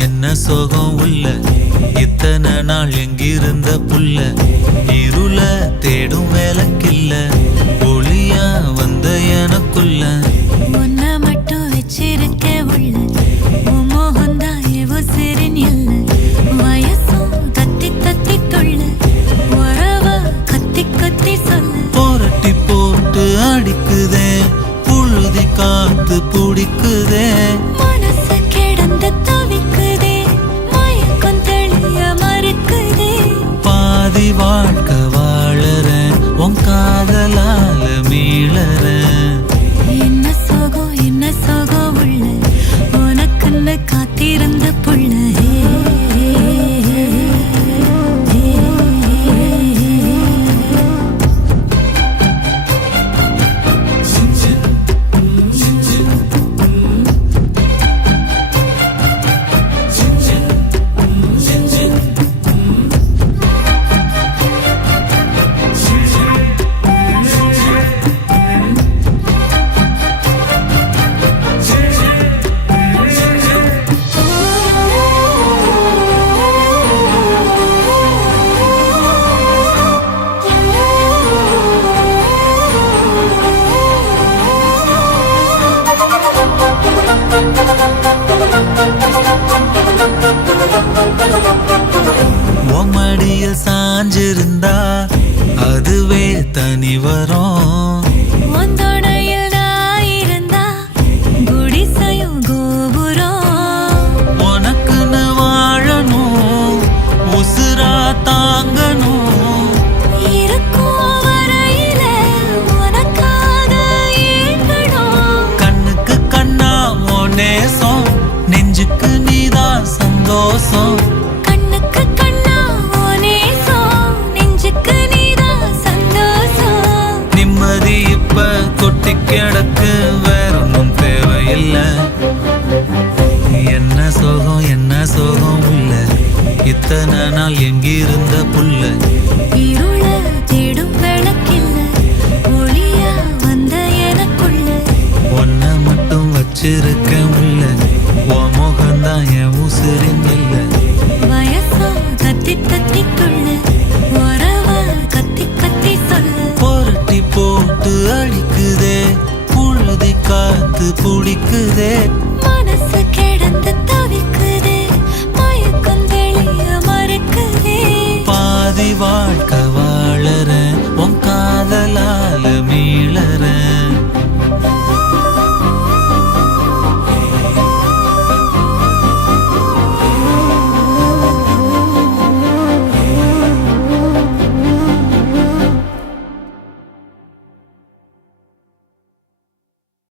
என்ன சோகம் உள்ள இத்தனை நாள் எங்கிருந்த புள்ள இருள தேடும் வேலைக்கில்ல ஒளியா வந்த எனக்குள்ள ஒன்ன மட்டும் வச்சிருக்க உள்ள மோகந்தான் எவோ சிறின் இல்ல வயசும் தத்தி தத்தி தொள்ள உறவ கத்தி கத்தி சொல்ல போரட்டி போட்டு அடிக்குதே புழுதி காத்து பிடிக்குதே மனசு கிடந்து தவிக்குதே மயக்கம் தெளிய மறுக்குதே பாதி வாழ்க்கை வாழறேன் உன் காதலால மீளறேன் என்ன சோகம் உள்ள உனக்குன்னு காத்திருந்த புள்ள மடியில் சாஞ்சிருந்தா அதுவே தனி வரும் ஒந்தோடையில் நான் இருந்தா குடிசையும் கோபுரம் உனக்குன்னு வாழணும் உசுரா தாங்கணும் இருக்கும் வரையில உனக்காக ஏங்கணும் கண்ணுக்கு கண்ணா உன் நேசம் நெஞ்சுக்கு நீதான் சந்தோஷம் கண்ணுக்கு கண்ணா நேசம் நெஞ்சுக்கு நீதான் சந்தோஷம் நிம்மதி இப்ப கொட்டி கிடக்கு வேற ஒன்றும் தேவையில்லை என்ன சோகம் உள்ள இத்தனை நாள் எங்கிருந்த புள்ள இருள தேடும் விளக்கில்ல ஒளியா வந்த எனக்குள்ள ஒன்ன மட்டும் வச்சிருக்க உள்ள உன் முகம்தான் என் உசிரின் இல்ல வயசும் தத்தி தத்திக்குள்ள உறவ கத்தி கத்தி சொல்ல புரட்டி போட்டு அடிக்குதே புழுதி காத்து பிடிக்குதே மனசு கிடந்து தவிக்குதே மயக்கம் தெளிய மறுக்குதே பாதி வாழ்க்கை வாழறேன் உன் காதலால மீளறேன்